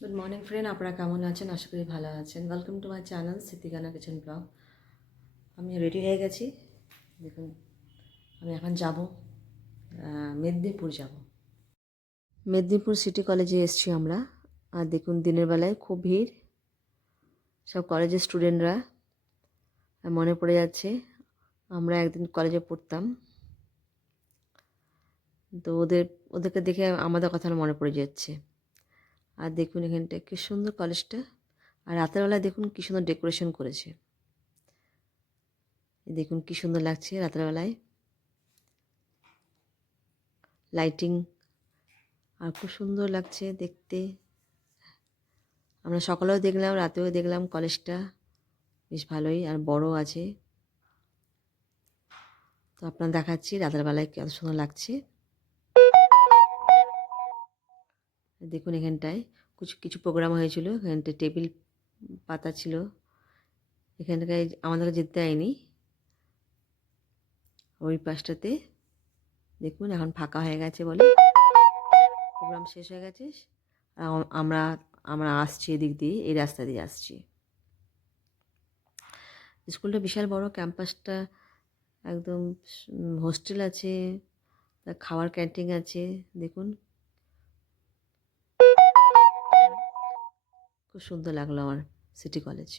Good morning friend, আপনারা কেমন আছেন? আশা করি ভালো আছেন। Welcome to my channel Siddikana kitchen vlog. আমি রেডি হয়ে গেছি। দেখুন, আমি এখন যাব মেদিনীপুর যাব। মেদিনীপুর সিটি কলেজে এসছি আমরা। আর দেখুন, দিনের বেলায় খুব ভিড়, সব কলেজের স্টুডেন্টরা। মনে পড়ে যাচ্ছে আমরা একদিন কলেজে পড়তাম, তো ওদেরকে দেখে আমাদের কথা মনে পড়ে যাচ্ছে। আর দেখুন এখানটা কি সুন্দর কলেজটা। আর রাতের বেলায় দেখুন কি সুন্দর ডেকোরেশন করেছে। দেখুন কি সুন্দর লাগছে রাতের বেলায়, লাইটিং, আর খুব সুন্দর লাগছে দেখতে। আমরা সকালেও দেখলাম, রাতেও দেখলাম, কলেজটা বেশ ভালোই আর বড় আছে। তো আপনার দেখাচ্ছি রাতের বেলায় কত সুন্দর লাগছে। দেখুন এখানটায় কিছু কিছু প্রোগ্রাম হয়েছিল, এখানটায় টেবিল পাতা ছিল। এখানটায় আমাদেরকে যেতে দেয়নি। ওই পাশটাতে দেখুন এখন ফাঁকা হয়ে গেছে বলে, প্রোগ্রাম শেষ হয়ে গেছে। আমরা আমরা আসছি এদিক দিয়ে, এই রাস্তা দিয়ে আসছি। স্কুলটা বিশাল বড়, ক্যাম্পাসটা একদম। হোস্টেল আছে, খাওয়ার ক্যান্টিন আছে। দেখুন খুব সুন্দর লাগলো আমার সিটি কলেজ।